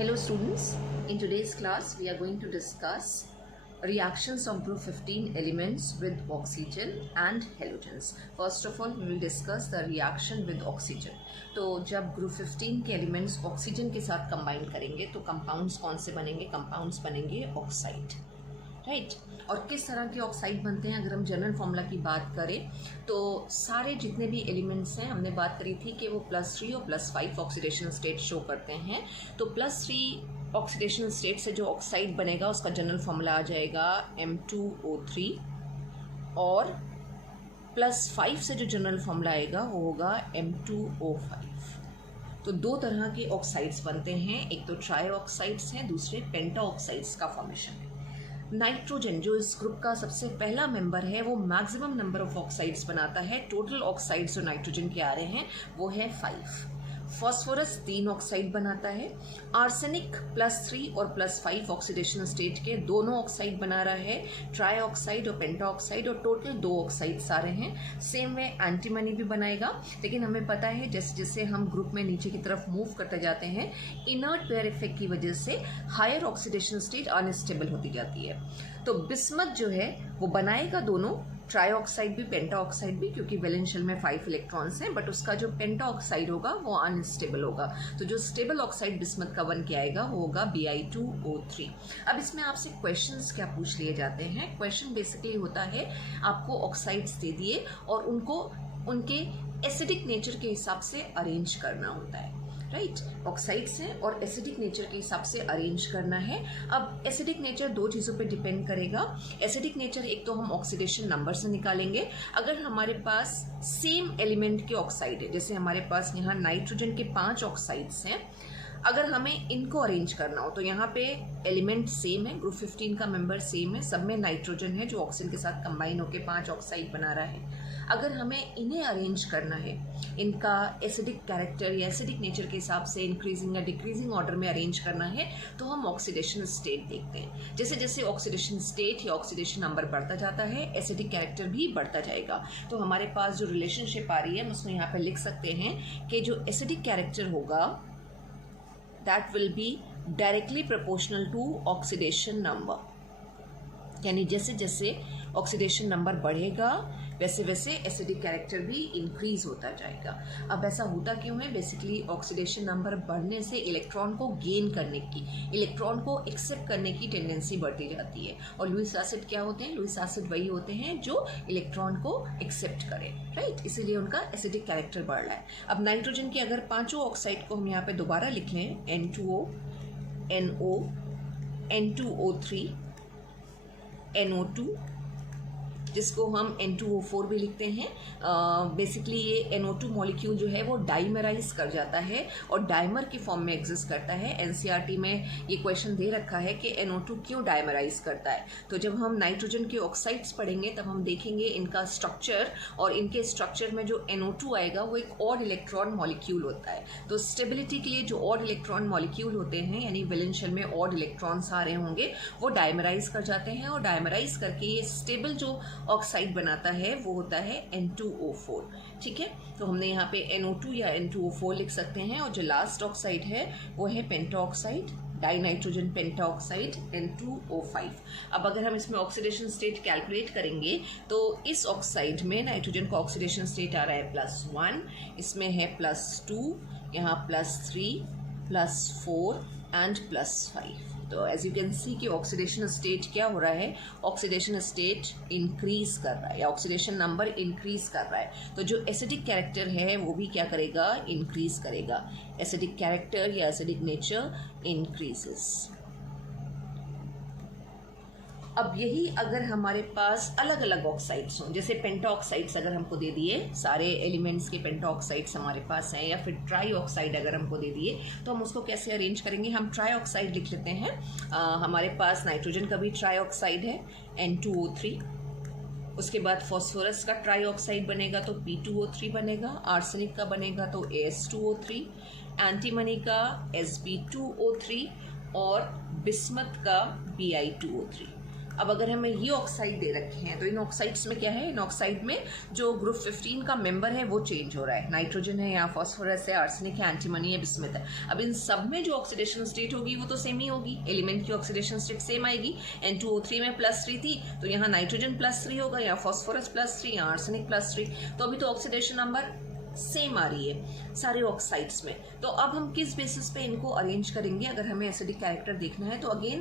Hello students, in today's class we are going to discuss reactions of group 15 elements with oxygen and halogens. First of all we will discuss the reaction with oxygen. तो जब group 15 के elements oxygen के साथ combine करेंगे तो compounds कौन से बनेंगे? Compounds बनेंगे oxide, राइट और किस तरह के ऑक्साइड बनते हैं अगर हम जनरल फॉर्मूला की बात करें तो सारे जितने भी एलिमेंट्स हैं हमने बात करी थी कि वो +3 और +5 ऑक्सीडेशन स्टेट शो करते हैं। तो +3 ऑक्सीडेशन स्टेट से जो ऑक्साइड बनेगा उसका जनरल फॉर्मूला आ जाएगा M2O3 और +5 से जो जनरल फॉर्मूला आएगा वो होगा M2O5। तो दो तरह के ऑक्साइड्स बनते हैं, एक तो ट्राई ऑक्साइड्स हैं, दूसरे पेंटा ऑक्साइड्स का फॉर्मेशन है। नाइट्रोजन जो इस ग्रुप का सबसे पहला मेंबर है वो मैक्सिमम नंबर ऑफ ऑक्साइड्स बनाता है। टोटल ऑक्साइड्स जो नाइट्रोजन के आ रहे हैं वो है 5। फॉस्फोरस 3 ऑक्साइड बनाता है। आर्सेनिक +3 और +5 ऑक्सीडेशन स्टेट के दोनों ऑक्साइड बना रहा है, ट्राई ऑक्साइड और पेंटा ऑक्साइड, और टोटल 2 ऑक्साइड्स आ रहे हैं। सेम वे एंटीमनी भी बनाएगा, लेकिन हमें पता है जैसे जैसे हम ग्रुप में नीचे की तरफ मूव करते जाते हैं इनर्ट पेयर इफेक्ट की वजह से हायर ऑक्सीडेशन स्टेट अनस्टेबल होती जाती है। तो बिस्मथ जो है वो बनाएगा दोनों, ट्राई ऑक्साइड भी पेंटा ऑक्साइड भी, क्योंकि वैलेंस शेल में 5 इलेक्ट्रॉन्स हैं, बट उसका जो पेंटा ऑक्साइड होगा वो अनस्टेबल होगा। तो जो स्टेबल ऑक्साइड बिस्मथ का बन के आएगा वो होगा Bi2O3। अब इसमें आपसे क्वेश्चंस क्या पूछ लिए जाते हैं? क्वेश्चन बेसिकली होता है आपको ऑक्साइड्स दे दिए और उनको उनके एसिडिक नेचर के हिसाब से अरेंज करना होता है, राइट। ऑक्साइड्स हैं और एसिडिक नेचर के हिसाब से अरेंज करना है। अब एसिडिक नेचर 2 चीज़ों पे डिपेंड करेगा। एसिडिक नेचर एक तो हम ऑक्सीडेशन नंबर से निकालेंगे। अगर हमारे पास सेम एलिमेंट के ऑक्साइड है, जैसे हमारे पास यहाँ नाइट्रोजन के 5 ऑक्साइड्स हैं, अगर हमें इनको अरेंज करना हो तो यहाँ पे एलिमेंट सेम है, ग्रुप 15 का मेंबर सेम है, सब में नाइट्रोजन है जो ऑक्सीजन के साथ कंबाइन होकर 5 ऑक्साइड बना रहा है। अगर हमें इन्हें अरेंज करना है, इनका एसिडिक कैरेक्टर या एसिडिक नेचर के हिसाब से इंक्रीजिंग या डिक्रीजिंग ऑर्डर में अरेंज करना है, तो हम ऑक्सीडेशन स्टेट देखते हैं। जैसे जैसे ऑक्सीडेशन स्टेट या ऑक्सीडेशन नंबर बढ़ता जाता है एसिडिक कैरेक्टर भी बढ़ता जाएगा। तो हमारे पास जो रिलेशनशिप आ रही है हम उसमें यहाँ पे लिख सकते हैं कि जो एसिडिक कैरेक्टर होगा that will be directly proportional to oxidation number, यानी जैसे जैसे ऑक्सीडेशन नंबर बढ़ेगा वैसे वैसे एसिडिक कैरेक्टर भी इंक्रीज होता जाएगा। अब ऐसा होता क्यों है? बेसिकली ऑक्सीडेशन नंबर बढ़ने से इलेक्ट्रॉन को गेन करने की, इलेक्ट्रॉन को एक्सेप्ट करने की टेंडेंसी बढ़ती जाती है। और लुईस एसिड क्या होते हैं? लुईस एसिड वही होते हैं जो इलेक्ट्रॉन को एक्सेप्ट करें, राइट। इसीलिए उनका एसिडिक कैरेक्टर बढ़ रहा है। अब नाइट्रोजन के अगर 5 ऑक्साइड को हम यहाँ पे दोबारा लिख लें, N2O, NO, N2O3, NO2, जिसको हम N2O4 भी लिखते हैं। बेसिकली ये NO2 मॉलिक्यूल जो है वो डाइमराइज कर जाता है और डाइमर की फॉर्म में एग्जिस्ट करता है। NCERT में ये क्वेश्चन दे रखा है कि NO2 क्यों डाइमराइज करता है। तो जब हम नाइट्रोजन के ऑक्साइड्स पढ़ेंगे तब हम देखेंगे इनका स्ट्रक्चर, और इनके स्ट्रक्चर में जो NO2 आएगा वो एक ऑड इलेक्ट्रॉन मॉलिक्यूल होता है। तो स्टेबिलिटी के लिए जो ऑड इलेक्ट्रॉन मॉलिक्यूल होते हैं, यानी वैलेंस शेल में ऑड इलेक्ट्रॉन्स आ रहे होंगे, वो डाइमराइज कर जाते हैं और डाइमराइज करके ये स्टेबल जो ऑक्साइड बनाता है वो होता है N2O4, ठीक है। तो हमने यहाँ पे NO2 या N2O4 लिख सकते हैं, और जो लास्ट ऑक्साइड है वो है पेंटा ऑक्साइड, डाइनाइट्रोजन पेंटा ऑक्साइड N2O5। अब अगर हम इसमें ऑक्सीडेशन स्टेट कैलकुलेट करेंगे तो इस ऑक्साइड में नाइट्रोजन का ऑक्सीडेशन स्टेट आ रहा है +1, इसमें है +2, यहाँ +3, +4 एंड +5। तो एज यू कैन सी कि ऑक्सीडेशन स्टेट क्या हो रहा है? ऑक्सीडेशन स्टेट इंक्रीज कर रहा है या ऑक्सीडेशन नंबर इंक्रीज कर रहा है। तो जो एसिडिक कैरेक्टर है वो भी क्या करेगा? इंक्रीज करेगा। एसिडिक कैरेक्टर या एसिडिक नेचर इंक्रीजेस। अब यही अगर हमारे पास अलग अलग ऑक्साइड्स हों, जैसे पेंटा ऑक्साइड्स अगर हमको दे दिए, सारे एलिमेंट्स के पेंटा ऑक्साइड्स हमारे पास हैं, या फिर ट्राई ऑक्साइड अगर हमको दे दिए, तो हम उसको कैसे अरेंज करेंगे? हम ट्राई ऑक्साइड लिख लेते हैं। हमारे पास नाइट्रोजन का भी ट्राई ऑक्साइड है N2O3, उसके बाद फॉस्फोरस का ट्राई ऑक्साइड बनेगा तो P2O3 बनेगा, आर्सेनिक का बनेगा तो AS2O3, एंटीमनी का Sb2O3 और बिस्मथ का Bi2O3। अब अगर हमें ये ऑक्साइड दे रखे हैं तो इन ऑक्साइड्स में क्या है, इन ऑक्साइड में जो ग्रुप 15 का मेंबर है वो चेंज हो रहा है, नाइट्रोजन है या फॉस्फोरस है, आर्सेनिक है, एंटीमनी है, बिस्मथ है। अब इन सब में जो ऑक्सीडेशन स्टेट होगी वो तो सेम ही होगी, एलिमेंट की ऑक्सीडेशन स्टेट सेम आएगी। N2O3 में +3 थी तो यहाँ नाइट्रोजन +3 होगा, या फॉस्फोरस +3 या आर्सेनिक +3, तो अभी तो ऑक्सीडेशन नंबर सेम आ रही है सारे ऑक्साइड्स में। तो अब हम किस बेसिस पे इनको अरेंज करेंगे, अगर हमें एसिडिक कैरेक्टर देखना है तो अगेन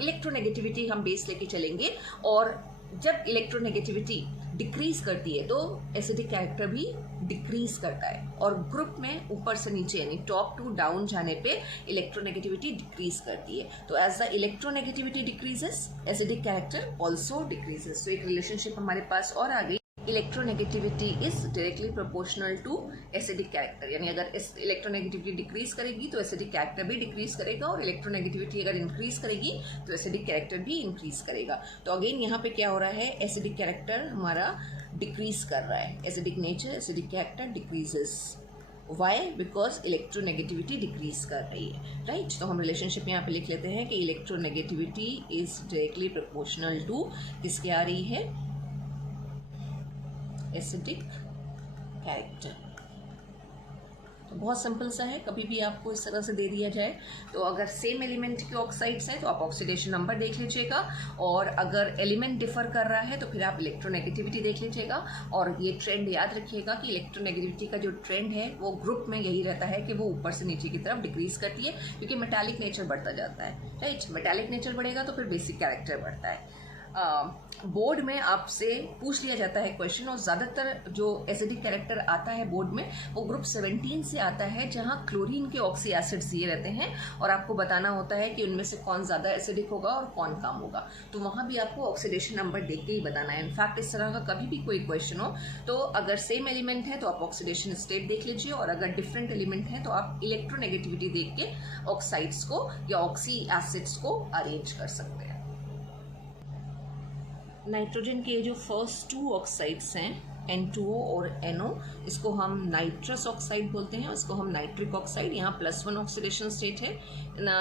इलेक्ट्रोनेगेटिविटी हम बेस लेके चलेंगे, और जब इलेक्ट्रोनेगेटिविटी डिक्रीज करती है तो एसिडिक कैरेक्टर भी डिक्रीज करता है, और ग्रुप में ऊपर से नीचे यानी टॉप टू डाउन जाने पे इलेक्ट्रोनेगेटिविटी डिक्रीज करती है। तो as the electronegativity decreases acidic character also decreases. तो एक रिलेशनशिप हमारे पास और आ गई, electronegativity is directly proportional to acidic character, यानी अगर इलेक्ट्रोनेगेटिविटी डिक्रीज करेगी तो एसिडिक कैरेक्टर भी डिक्रीज करेगा, और इलेक्ट्रोनेगेटिविटी अगर इंक्रीज करेगी तो एसिडिक कैरेक्टर भी इंक्रीज करेगा। तो अगेन यहाँ पे क्या हो रहा है, एसिडिक कैरेक्टर हमारा डिक्रीज कर रहा है, acidic nature, acidic character decreases. Why? Because electronegativity decrease कर रही है, राइट। तो हम रिलेशनशिप यहाँ पे लिख लेते हैं कि electronegativity is directly proportional to किसके आ रही है, एसिडिक कैरेक्टर। तो बहुत सिंपल सा है, कभी भी आपको इस तरह से दे दिया जाए तो अगर सेम एलिमेंट के ऑक्साइड्स हैं तो आप ऑक्सीडेशन नंबर देख लीजिएगा, और अगर एलिमेंट डिफर कर रहा है तो फिर आप इलेक्ट्रोनेगेटिविटी देख लीजिएगा। और ये ट्रेंड याद रखिएगा कि इलेक्ट्रोनेगेटिविटी का जो ट्रेंड है वो ग्रुप में यही रहता है कि वो ऊपर से नीचे की तरफ डिक्रीज करती है, क्योंकि मेटालिक नेचर बढ़ता जाता है, राइट। मेटालिक नेचर बढ़ेगा तो फिर बेसिक कैरेक्टर बढ़ता है। बोर्ड में आपसे पूछ लिया जाता है क्वेश्चन, और ज़्यादातर जो एसिडिक कैरेक्टर आता है बोर्ड में वो ग्रुप 17 से आता है, जहां क्लोरीन के ऑक्सी एसिड्स दिए रहते हैं, और आपको बताना होता है कि उनमें से कौन ज़्यादा एसिडिक होगा और कौन कम होगा। तो वहां भी आपको ऑक्सीडेशन नंबर देख के ही बताना है। इनफैक्ट इस तरह का कभी भी कोई क्वेश्चन हो तो अगर सेम एलिमेंट है तो आप ऑक्सीडेशन स्टेट देख लीजिए, और अगर डिफरेंट एलिमेंट है तो आप इलेक्ट्रोनेगेटिविटी देख के ऑक्साइड्स को या ऑक्सी एसिड्स को अरेंज कर सकते हैं। नाइट्रोजन के जो फर्स्ट 2 ऑक्साइड्स हैं N2O और NO, इसको हम नाइट्रस ऑक्साइड बोलते हैं, इसको हम नाइट्रिक ऑक्साइड। यहाँ +1 ऑक्सीडेशन स्टेट है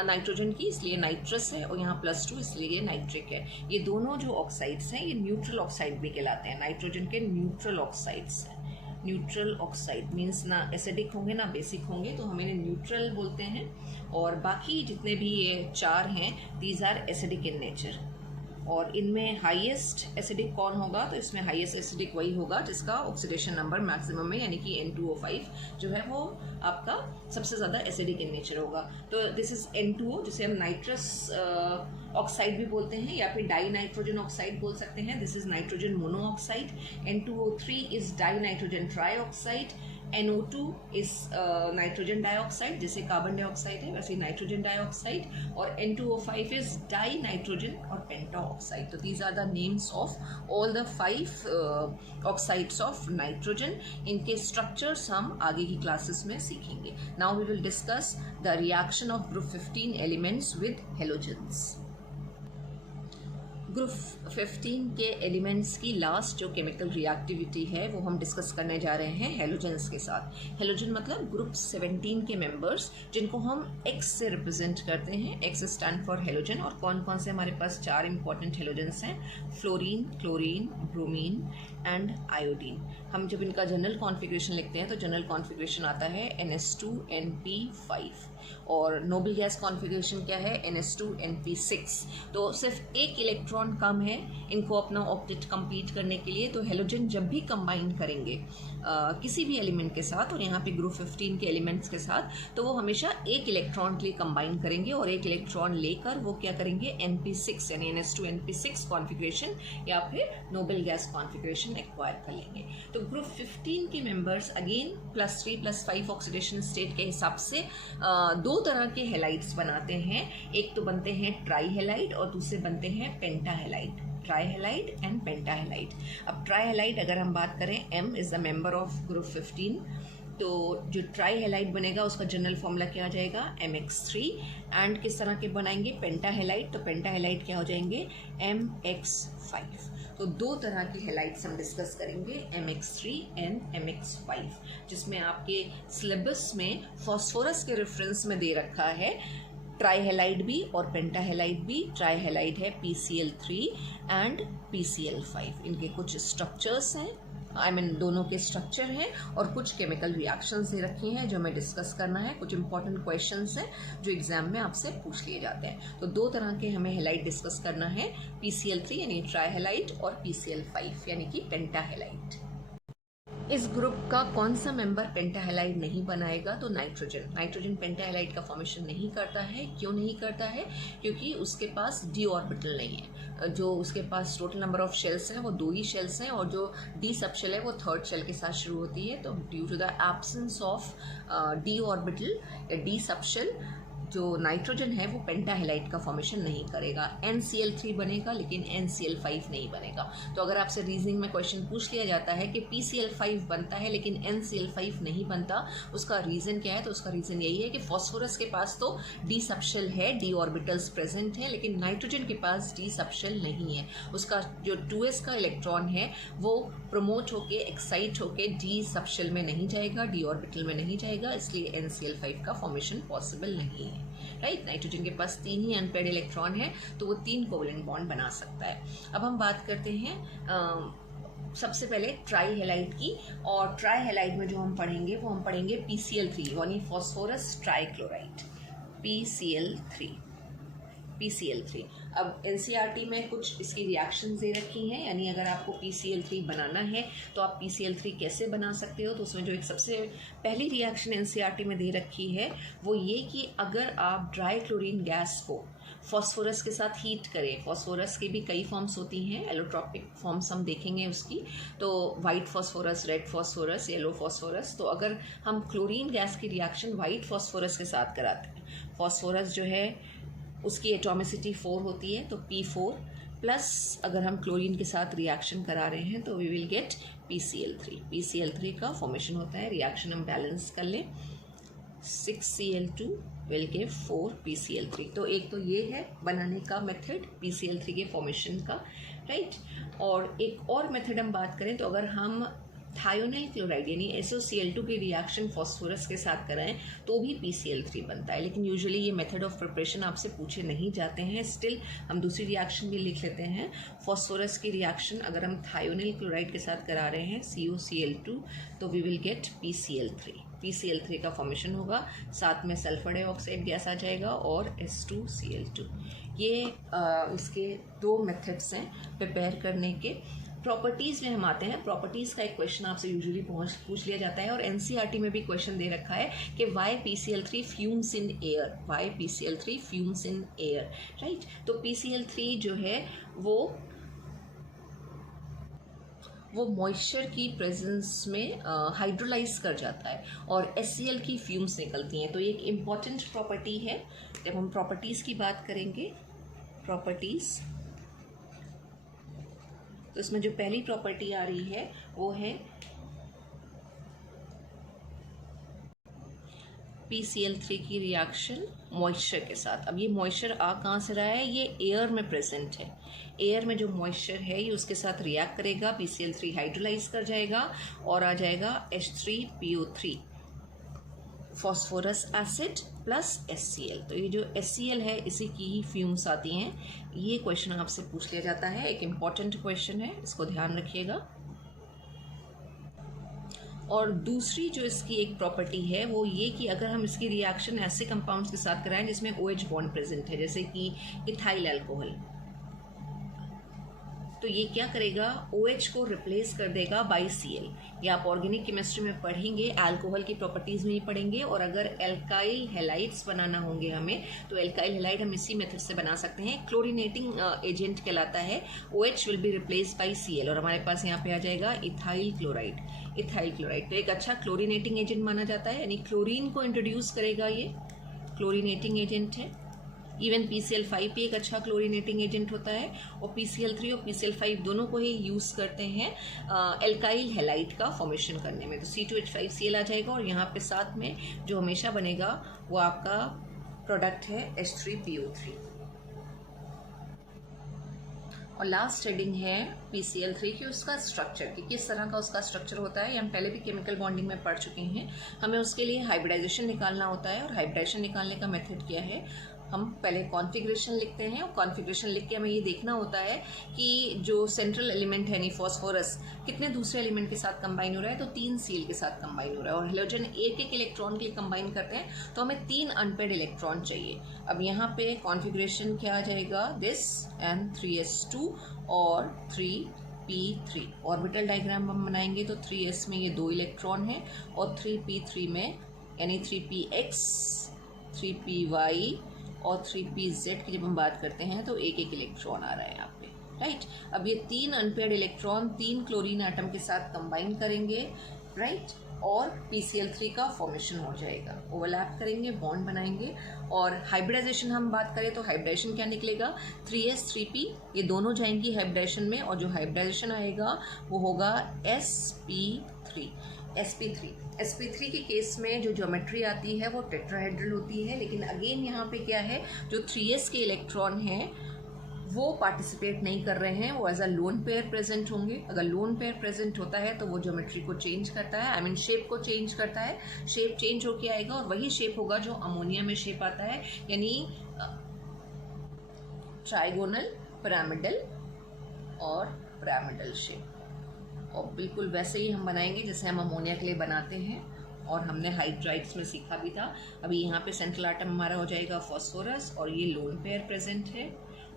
नाइट्रोजन की, इसलिए नाइट्रस है, और यहाँ +2 इसलिए ये नाइट्रिक है। ये दोनों जो ऑक्साइड्स हैं ये न्यूट्रल ऑक्साइड भी कहलाते हैं, नाइट्रोजन के न्यूट्रल ऑक्साइड्स हैं। न्यूट्रल ऑक्साइड मीन्स ना एसिडिक होंगे ना बेसिक होंगे, तो हम इन्हें न्यूट्रल बोलते हैं। और बाकी जितने भी ये 4 हैं these are acidic in nature, और इनमें हाईएस्ट एसिडिक कौन होगा, तो इसमें हाईएस्ट एसिडिक वही होगा जिसका ऑक्सीडेशन नंबर मैक्सिमम में यानी कि N2O5 जो है वो आपका सबसे ज़्यादा एसिडिक इन नेचर होगा। तो दिस इज N2O, जिसे हम नाइट्रस ऑक्साइड भी बोलते हैं या फिर डाई नाइट्रोजन ऑक्साइड बोल सकते हैं। This is nitrogen monoxide. N2O3 is die nitrogen try oxide. NO2 is nitrogen dioxide, जैसे कार्बन डाइऑक्साइड है वैसे नाइट्रोजन डाइऑक्साइड, और N2O5 इज डाई नाइट्रोजन और पेंटा ऑक्साइड। तो these are the names of all the 5 oxides of nitrogen. इनके structures हम आगे की क्लासेस में सीखेंगे। Now we will discuss the reaction of group 15 elements with halogens. Group 15 के एलिमेंट्स की लास्ट जो केमिकल रिएक्टिविटी है वो हम डिस्कस करने जा रहे हैं हेलोजेंस के साथ। हेलोजन मतलब ग्रुप 17 के मेंबर्स जिनको हम X से रिप्रेजेंट करते हैं। X stand for halogen. और कौन कौन से हमारे पास 4 इंपॉर्टेंट हेलोजेंस हैं, fluorine, chlorine, bromine and iodine. हम जब इनका जनरल कॉन्फ़िगरेशन लिखते हैं तो जनरल कॉन्फ़िगरेशन आता है NH2NP5, और नोबल गैस कॉन्फ़िगरेशन क्या है NH2NP6। तो सिर्फ एक इलेक्ट्रॉन कम है इनको अपना ऑप्टेट कंप्लीट करने के लिए। तो हेलोजन जब भी कंबाइन करेंगे किसी भी एलिमेंट के साथ, और यहाँ पे ग्रुप 15 के एलिमेंट्स के साथ, तो वो हमेशा एक इलेक्ट्रॉन के लिए कंबाइन करेंगे, और एक इलेक्ट्रॉन लेकर वो क्या करेंगे NP6 यानी NH2NP6 कॉन्फ़िगरेशन या फिर नोबल गैस कॉन्फ़िगरेशन एक्वायर कर लेंगे। तो ग्रुप 15 के मेंबर्स अगेन +3+5 ऑक्सीडेशन स्टेट के हिसाब से 2 तरह के हेलाइड्स बनाते हैं। एक तो बनते हैं ट्राई हेलाइड और दूसरे बनते हैं penta halide. Tri halide and penta halide. अब ट्राई हेलाइड अगर हम बात करें, M is the member of group 15, तो जो ट्राई हेलाइड बनेगा उसका जनरल फॉर्मूला क्या आ जाएगा MX3। एंड किस तरह के बनाएंगे पेंटा हेलाइड, तो पेंटा हेलाइड क्या हो जाएंगे MX5। तो 2 तरह के हेलाइड्स हम डिस्कस करेंगे MX3 एंड MX5, जिसमें आपके सिलेबस में फॉस्फोरस के रेफरेंस में दे रखा है ट्राई हेलाइड भी और पेंटा हेलाइड भी। ट्राई हेलाइड है PCl3 एंड PCl5। इनके कुछ स्ट्रक्चर्स हैं, दोनों के स्ट्रक्चर हैं और कुछ केमिकल रिएक्शंस दे रखी हैं जो हमें डिस्कस करना है। कुछ इंपॉर्टेंट क्वेश्चंस हैं जो एग्जाम में आपसे पूछ लिए जाते हैं। तो दो तरह के हमें हेलाइड डिस्कस करना है, PCl3 यानी ट्राई हेलाइड और PCl5 यानी कि पेंटा हेलाइड। इस ग्रुप का कौन सा मेंबर पेंटाहेलाइड नहीं बनाएगा? तो नाइट्रोजन पेंटाहेलाइड का फॉर्मेशन नहीं करता है। क्यों नहीं करता है? क्योंकि उसके पास डी ऑर्बिटल नहीं है। जो उसके पास टोटल नंबर ऑफ शेल्स हैं वो 2 ही शेल्स हैं और जो डी सब शेल है वो 3rd शेल के साथ शुरू होती है। तो due to the absence of d orbital या डी सब शेल, जो नाइट्रोजन है वो पेंटाहेलाइड का फॉर्मेशन नहीं करेगा। NCl3 बनेगा लेकिन NCl5 नहीं बनेगा। तो अगर आपसे रीजनिंग में क्वेश्चन पूछ लिया जाता है कि PCl5 बनता है लेकिन NCl5 नहीं बनता, उसका रीज़न क्या है? तो उसका रीज़न यही है कि फॉस्फोरस के पास तो डी सबशेल है, डी ऑर्बिटल्स प्रेजेंट है, लेकिन नाइट्रोजन के पास डी सबशेल नहीं है। उसका जो 2s का इलेक्ट्रॉन है वो प्रमोट होके एक्साइट होके डी सबशेल में नहीं जाएगा, डी ऑर्बिटल में नहीं जाएगा, इसलिए NCl5 का फॉर्मेशन पॉसिबल नहीं है। राइट, नाइट्रोजन के पास 3 ही अनपेयर्ड इलेक्ट्रॉन है तो वो 3 कोवेलेंट बॉन्ड बना सकता है। अब हम बात करते हैं सबसे पहले ट्राई हेलाइड की, और ट्राई हेलाइड में जो हम पढ़ेंगे वो हम पढ़ेंगे PCl3 यानी फॉस्फोरस ट्राइक्लोराइड, PCl3। अब NCERT में कुछ इसकी रिएक्शंस दे रखी हैं, यानी अगर आपको PCl3 बनाना है तो आप PCl3 कैसे बना सकते हो। तो उसमें जो एक सबसे पहली रिएक्शन NCERT में दे रखी है वो ये कि अगर आप ड्राई क्लोरीन गैस को फॉस्फोरस के साथ हीट करें, फॉस्फोरस की भी कई फॉर्म्स होती हैं, एलोट्रॉपिक फॉर्म्स हम देखेंगे उसकी, तो white phosphorus, red phosphorus, yellow phosphorus. तो अगर हम क्लोरीन गैस की रिएक्शन वाइट फॉस्फोरस के साथ कराते हैं, फॉस्फोरस जो है उसकी एटॉमिसिटी 4 होती है तो P4 प्लस अगर हम क्लोरीन के साथ रिएक्शन करा रहे हैं तो वी विल गेट PCl3 का फॉर्मेशन होता है। रिएक्शन हम बैलेंस कर लें, 6Cl2 विल गिव 4 PCl3। तो एक तो ये है बनाने का मेथड PCl3 के फॉर्मेशन का, राइट। और एक और मेथड हम बात करें तो अगर हम थायोनाइल क्लोराइड यानी SOCl2 की रिएक्शन फॉस्फोरस के साथ कराएं तो भी PCl3 बनता है, लेकिन यूजुअली ये मेथड ऑफ प्रिपरेशन आपसे पूछे नहीं जाते हैं। स्टिल हम दूसरी रिएक्शन भी लिख लेते हैं। फॉस्फोरस की रिएक्शन अगर हम थायोनाइल क्लोराइड के साथ करा रहे हैं COCl2 तो वी विल गेट PCl3 का फॉर्मेशन होगा, साथ में सल्फर डाइऑक्साइड गैस आ जाएगा और S2Cl2। ये इसके 2 मेथड्स हैं प्रिपेयर करने के। प्रॉपर्टीज़ में हम आते हैं। प्रॉपर्टीज़ का एक क्वेश्चन आपसे यूजुअली पूछ लिया जाता है और NCERT में भी क्वेश्चन दे रखा है कि why PCl3 fumes in air, right. तो PCl3 जो है वो मॉइस्चर की प्रेजेंस में हाइड्रोलाइज कर जाता है और HCl की फ्यूम्स निकलती हैं। तो ये एक इम्पॉर्टेंट प्रॉपर्टी है। जब हम प्रॉपर्टीज़ की बात करेंगे, प्रॉपर्टीज़, तो इसमें जो पहली प्रॉपर्टी आ रही है वो है PCl3 की रिएक्शन मॉइस्चर के साथ। अब ये मॉइस्चर आ कहाँ से रहा है? ये एयर में प्रेजेंट है। एयर में जो मॉइस्चर है ये उसके साथ रिएक्ट करेगा, PCl3 हाइड्रोलाइज कर जाएगा और आ जाएगा H3PO3 phosphorous acid plus HCl। तो ये जो HCl है इसी की ही फ्यूम्स आती हैं। ये क्वेश्चन आपसे पूछ लिया जाता है, एक इम्पॉर्टेंट क्वेश्चन है, इसको ध्यान रखिएगा। और दूसरी जो इसकी एक प्रॉपर्टी है वो ये कि अगर हम इसकी रिएक्शन ऐसे कंपाउंड्स के साथ कराएं जिसमें OH बॉन्ड प्रेजेंट है, जैसे कि इथाइल अल्कोहल, तो ये क्या करेगा? OH को रिप्लेस कर देगा बाई Cl। ये आप ऑर्गेनिक केमिस्ट्री में पढ़ेंगे, अल्कोहल की प्रॉपर्टीज में ही पढ़ेंगे। और अगर एल्काइल हेलाइड्स बनाना होंगे हमें तो एल्काइल हेलाइड हम इसी मेथड से बना सकते हैं। क्लोरीनेटिंग एजेंट कहलाता है। OH will be replace by Cl और हमारे पास यहाँ पे आ जाएगा इथाइल क्लोराइड। तो एक अच्छा क्लोरीनेटिंग एजेंट माना जाता है, यानी क्लोरीन को इंट्रोड्यूस करेगा, ये क्लोरीनेटिंग एजेंट है। इवन PCl5 भी एक अच्छा क्लोरीनेटिंग एजेंट होता है और PCl3 और PCl5 दोनों को ही यूज़ करते हैं एल्काइल हेलाइड का फॉर्मेशन करने में। तो C2H5Cl आ जाएगा और यहाँ पे साथ में जो हमेशा बनेगा वो आपका प्रोडक्ट है H3PO3। और लास्ट हेडिंग है PCl3 की, उसका स्ट्रक्चर, कि किस तरह का उसका स्ट्रक्चर होता है। ये हम पहले भी केमिकल बॉन्डिंग में पढ़ चुके हैं। हमें उसके लिए हाइब्रिडाइजेशन निकालना होता है और हाइब्रिडाइजेशन निकालने का मेथड क्या है? हम पहले कॉन्फ़िगरेशन लिखते हैं और कॉन्फ़िगरेशन लिख के हमें ये देखना होता है कि जो सेंट्रल एलिमेंट है यानी फॉस्फोरस कितने दूसरे एलिमेंट के साथ कंबाइन हो रहा है, तो 3 Cl के साथ कंबाइन हो रहा है और हेलोजन एक इलेक्ट्रॉन के लिए कंबाइन करते हैं तो हमें 3 अनपेयर्ड इलेक्ट्रॉन चाहिए। अब यहाँ पे कॉन्फ़िगरेशन क्या आ जाएगा, दिस एंड 3s2 और 3p3। ऑर्बिटल डायग्राम हम बनाएंगे तो 3s में ये 2 इलेक्ट्रॉन है और 3p3 में यानी 3px 3py और 3pz की जब हम बात करते हैं तो एक इलेक्ट्रॉन आ रहा है यहाँ पे, राइट। अब ये 3 अनपेयर्ड इलेक्ट्रॉन 3 क्लोरीन एटम के साथ कंबाइन करेंगे, राइट, और PCl3 का फॉर्मेशन हो जाएगा। ओवरलैप करेंगे, बॉन्ड बनाएंगे और हाइब्रिडाइजेशन हम बात करें तो हाइब्रिडाइजेशन क्या निकलेगा, 3s 3p ये दोनों जाएंगी हाइब्रिडाइजेशन में और जो हाइब्रिडाइजेशन आएगा वो होगा sp3 के केस में जो ज्योमेट्री आती है वो टेट्राहेड्रल होती है, लेकिन अगेन यहाँ पे क्या है, जो 3s के इलेक्ट्रॉन हैं वो पार्टिसिपेट नहीं कर रहे हैं, वो as a lone pair present होंगे। अगर लोन पेयर प्रेजेंट होता है तो वो ज्योमेट्री को चेंज करता है, आई मीन शेप को चेंज करता है, शेप चेंज होके आएगा और वही शेप होगा जो अमोनिया में शेप आता है, यानी ट्राइगोनल, पिरामिडल और पिरामिडल शेप। और बिल्कुल वैसे ही हम बनाएंगे जैसे हम अमोनिया के लिए बनाते हैं और हमने हाइड्राइड्स में सीखा भी था। अभी यहाँ पे सेंट्रल एटम हमारा हो जाएगा फॉस्फोरस और ये लोन पेयर प्रेजेंट है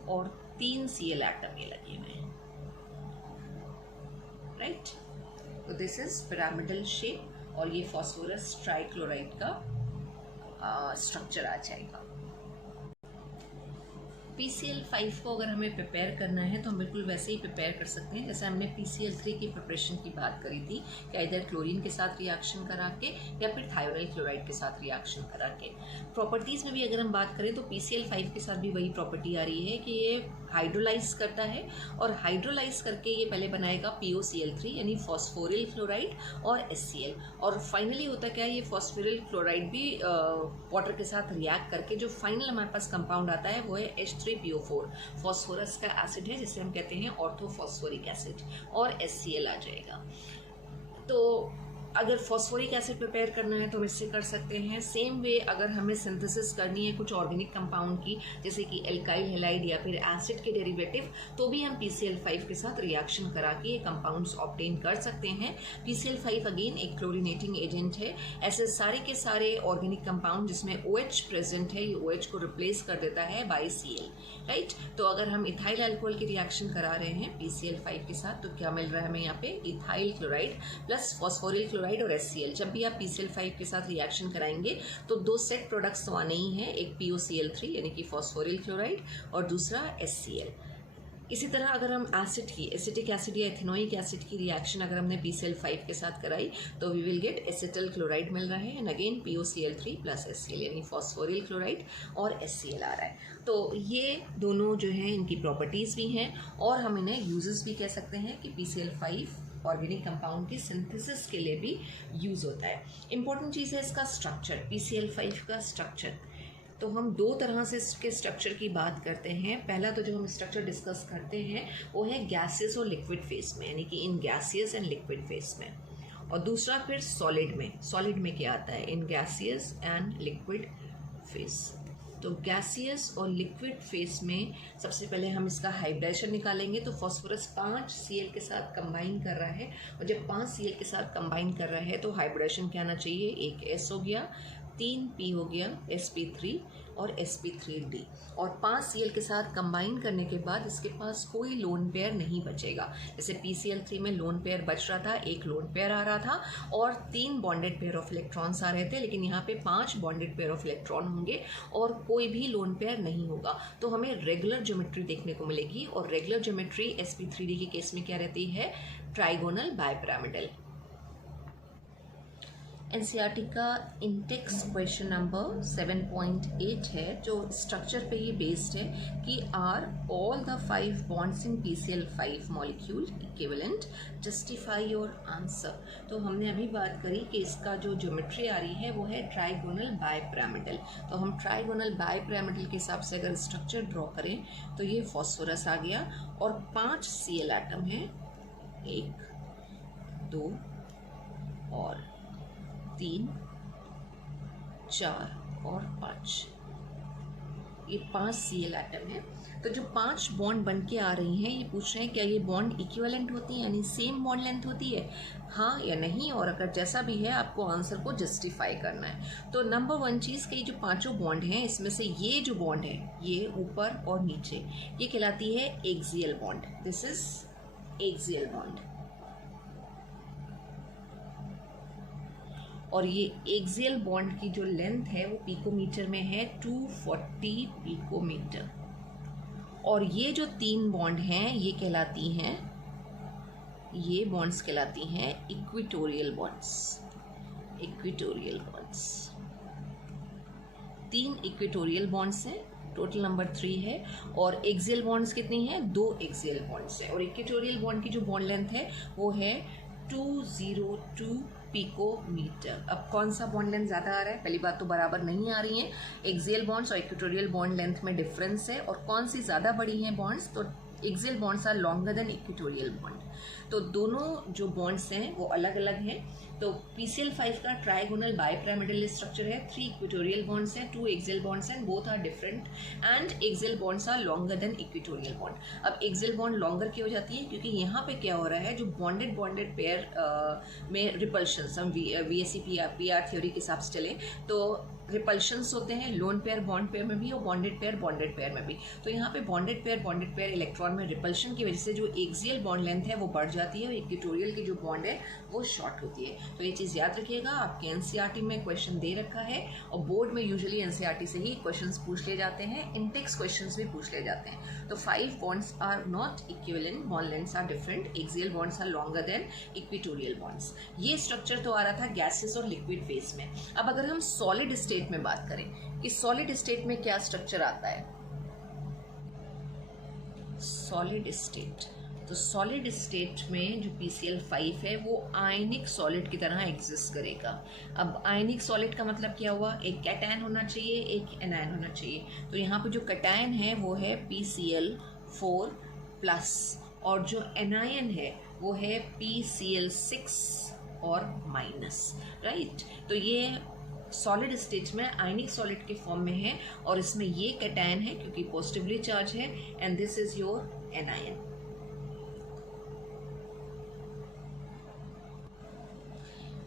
और 3 Cl एटम ये लगे हुए हैं, राइट। तो दिस इज पिरामिडल शेप और ये फॉस्फोरस ट्राइक्लोराइड का स्ट्रक्चर आ जाएगा। PCl5 को अगर हमें प्रिपेयर करना है तो हम बिल्कुल वैसे ही प्रिपेयर कर सकते हैं जैसे हमने PCl3 की प्रिपरेशन की बात करी थी कि इधर क्लोरीन के साथ रिएक्शन करा के या फिर थायोनाइल क्लोराइड के साथ रिएक्शन करा के। प्रॉपर्टीज़ में भी अगर हम बात करें तो PCl5 के साथ भी वही प्रॉपर्टी आ रही है कि ये हाइड्रोलाइज करता है और हाइड्रोलाइज करके ये पहले बनाएगा POCl3 यानी फॉस्फोरिल क्लोराइड और HCl और फाइनली होता क्या है, ये फॉस्फोरिल क्लोराइड भी वाटर के साथ रिएक्ट करके जो फाइनल हमारे पास कंपाउंड आता है वो है H3PO4 फॉस्फोरस का एसिड है जिसे हम कहते हैं ऑर्थोफॉस्फोरिक एसिड और HCl आ जाएगा। तो अगर फॉस्फोरिक एसिड प्रिपेयर करना है तो हम इससे कर सकते हैं। सेम वे अगर हमें सिंथेसिस करनी है कुछ ऑर्गेनिक कंपाउंड की जैसे कि एल्काइल हैलाइड या फिर एसिड के डेरिवेटिव तो भी हम PCl5 के साथ रिएक्शन करा के ये कंपाउंड्स ऑब्टेन कर सकते हैं। PCl5 अगेन एक क्लोरीनेटिंग एजेंट है। ऐसे सारे के सारे ऑर्गेनिक कंपाउंड जिसमें OH प्रेजेंट है ये OH को रिप्लेस कर देता है बाय Cl, राइट। तो अगर हम इथाइल अल्कोहल की रिएक्शन करा रहे हैं PCl5 के साथ तो क्या मिल रहा है हमें यहाँ पे, ethyl chloride plus phosphoryl chloride और HCl। जब भी आप PCl5 के साथ रिएक्शन कराएंगे तो 2 सेट प्रोडक्ट्स तो आने ही हैं, एक POCl3 यानी कि फॉस्फोरिल क्लोराइड और दूसरा HCl। इसी तरह अगर हम एसिड की एसिटिक एसिड या एथेनोइक एसिड की रिएक्शन अगर हमने PCl5 के साथ कराई तो we will get acetyl chloride मिल रहा है and again POCl3 plus HCl यानी फॉस्फोरिल क्लोराइड और HCl आ रहा है। तो ये दोनों जो है इनकी प्रॉपर्टीज़ भी हैं और हम इन्हें यूजेस भी कह सकते हैं कि PCl5 ऑर्गेनिक कंपाउंड की सिंथेसिस के लिए भी यूज़ होता है। इंपॉर्टेंट चीज़ है इसका स्ट्रक्चर, PCl5 का स्ट्रक्चर। तो हम 2 तरह से इसके स्ट्रक्चर की बात करते हैं। पहला तो जो हम स्ट्रक्चर डिस्कस करते हैं वो है गैसियस और लिक्विड फेस में यानी कि in gaseous and liquid phase में, और दूसरा फिर सॉलिड में। सॉलिड में क्या आता है, in gaseous and liquid phase. तो गैसियस और लिक्विड फेस में सबसे पहले हम इसका हाइब्रिडाइजेशन निकालेंगे। तो फॉस्फोरस 5 Cl के साथ कंबाइन कर रहा है और जब 5 Cl के साथ कंबाइन कर रहा है तो हाइब्रिडाइजेशन क्या आना चाहिए, एक S हो गया, 3 P हो गया, sp3 और sp3d, और 5 Cl के साथ कंबाइन करने के बाद इसके पास कोई लोन पेयर नहीं बचेगा। जैसे PCl3 में लोन पेयर बच रहा था, एक लोन पेयर आ रहा था और 3 बॉन्डेड पेयर ऑफ इलेक्ट्रॉन्स आ रहे थे, लेकिन यहाँ पे 5 बॉन्डेड पेयर ऑफ इलेक्ट्रॉन होंगे और कोई भी लोन पेयर नहीं होगा। तो हमें रेगुलर ज्योमेट्री देखने को मिलेगी और रेगुलर ज्योमेट्री sp3d के केस में क्या रहती है, ट्राइगोनल बाइपिरामिडल। एनसीईआरटी का इंटेक्स क्वेश्चन नंबर 7.8 है जो स्ट्रक्चर पे ये बेस्ड है कि are all the 5 bonds in PCl5 molecule equivalent, justify your answer. तो हमने अभी बात करी कि इसका जो ज्योमेट्री आ रही है वो है ट्राइगोनल बाइपिरामिडल। तो हम ट्राइगोनल बाइपिरामिडल के हिसाब से अगर स्ट्रक्चर ड्रॉ करें तो ये फॉस्फोरस आ गया और 5 Cl एटम है, 1 2 और 3 4 और 5। ये 5 Cl एटम है। तो जो 5 बॉन्ड बन के आ रही हैं, ये पूछ रहे हैं क्या ये बॉन्ड इक्विवेलेंट होती है, यानी सेम बॉन्ड लेंथ होती है, हाँ या नहीं, और अगर जैसा भी है आपको आंसर को जस्टिफाई करना है। तो नंबर 1 चीज़ कि जो 5 बॉन्ड हैं इसमें से ये जो बॉन्ड है ये ऊपर और नीचे, ये कहलाती है axial bond. This is axial bond. और ये एक्सियल बॉन्ड की जो लेंथ है वो पिकोमीटर में है 240 पिकोमीटर। और ये जो 3 बॉन्ड हैं ये कहलाती हैं, ये बॉन्ड्स कहलाती हैं equatorial bonds. Equatorial bonds 3 equatorial bonds हैं, टोटल नंबर 3 है। और एक्सियल बॉन्ड्स कितनी हैं, 2 एक्सियल बॉन्ड्स हैं। और इक्वेटोरियल बॉन्ड की जो बॉन्ड लेंथ है वो है 202 पिकोमीटर। अब कौन सा बॉन्ड लेंथ ज़्यादा आ रहा है, पहली बात तो बराबर नहीं आ रही है, एक्सियल बॉन्ड्स और इक्वेटोरियल बॉन्ड लेंथ में डिफरेंस है। और कौन सी ज़्यादा बड़ी हैं बॉन्ड्स, तो axial bonds are longer than equatorial bond. तो दोनों जो बॉन्ड्स हैं वो अलग अलग हैं। तो PCl5 का ट्राइगोनल बाइपिरामिडल स्ट्रक्चर है, 3 इक्वेटोरियल बॉन्ड्स हैं, 2 एक्सियल बॉन्ड्स हैं, both are different and axial bonds are longer than equatorial bond. अब एक्सियल बॉन्ड लॉन्गर क्यों हो जाती है, क्योंकि यहाँ पे क्या हो रहा है, जो बॉन्डेड पेयर में रिपल्शंस, हम VSE PR थ्योरी के हिसाब से चले तो रिपल्शंस होते हैं लोन पेयर बॉन्ड पेयर में भी और बॉन्डेड पेयर में भी। तो यहाँ पे बॉन्डेड पेयर इलेक्ट्रॉन में रिपल्शन की वजह से जो एक्सियल बॉन्ड लेंथ है वो बढ़ जाती है और इक्वेटोरियल की जो बॉन्ड है वो शॉर्ट होती है। तो ये चीज़ याद रखिएगा, आपके NCERT में क्वेश्चन दे रखा है और बोर्ड में यूजुअली NCERT से ही क्वेश्चंस पूछ ले जाते हैं, इंटेक्स क्वेश्चंस भी पूछ ले जाते हैं। तो 5 bonds are not equivalent, bond lengths are different, axial bonds are longer than equatorial bonds. ये स्ट्रक्चर तो आ रहा था गैसेस और लिक्विड फेज में। अब अगर हम सॉलिड स्टेट में बात करें कि सॉलिड स्टेट में क्या स्ट्रक्चर आता है, सॉलिड स्टेट, तो सॉलिड स्टेट में जो PCl5 है वो आयनिक सॉलिड की तरह एग्जिस्ट करेगा। अब आयनिक सॉलिड का मतलब क्या हुआ, एक कैटायन होना चाहिए, एक एनायन होना चाहिए। तो यहाँ पे जो कैटायन है वो है PCl4 प्लस और जो एनायन है वो है PCl6 और माइनस, राइट। तो ये सॉलिड स्टेट में आयनिक सॉलिड के फॉर्म में है और इसमें ये कैटायन है क्योंकि पॉजिटिवली चार्ज है and this is your anion.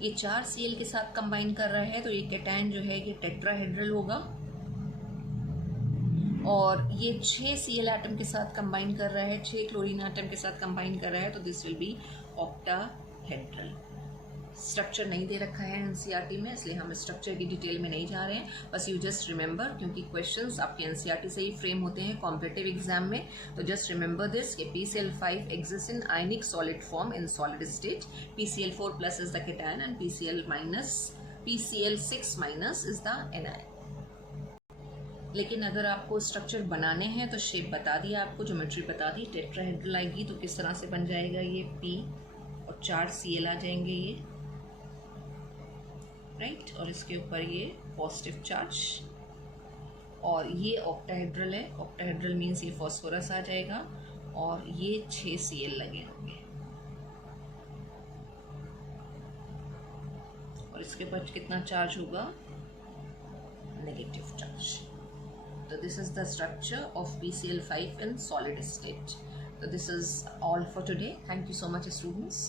ये 4 Cl के साथ कंबाइन कर रहा है तो ये कैटायन जो है ये टेट्राहेड्रल होगा और ये 6 Cl एटम के साथ कंबाइन कर रहा है, 6 क्लोरीन एटम के साथ कंबाइन कर रहा है तो this will be octahedral. Structure नहीं दे रखा है NCERT में, इसलिए हम स्ट्रक्चर की डिटेल में नहीं जा रहे हैं। बस यू जस्ट रिमेंबर, क्योंकि क्वेश्चंस आपके NCERT से ही फ्रेम होते हैं कॉम्पिटिटिव एग्जाम में, तो जस्ट रिमेंबर दिस कि PCl5 exists in ionic solid form in solid state, PCl4 plus is the cation and PCl6 minus is the anion। लेकिन अगर आपको स्ट्रक्चर बनाने हैं तो शेप बता दिया आपको, ज्योमेट्री बता दी, टेट्राहेड्रल आएगी तो किस तरह से बन जाएगा, ये P और 4 Cl आ जाएंगे ये, राइट। और इसके ऊपर ये पॉजिटिव चार्ज और ये ऑक्टाहेड्रल है, ऑक्टाहेड्रल मीन्स ये फॉस्फोरस आ जाएगा और ये 6 Cl लगे होंगे और इसके ऊपर कितना चार्ज होगा, नेगेटिव चार्ज। तो this is the structure of PCl5 in solid state. So this is all for today. Thank you so much, students.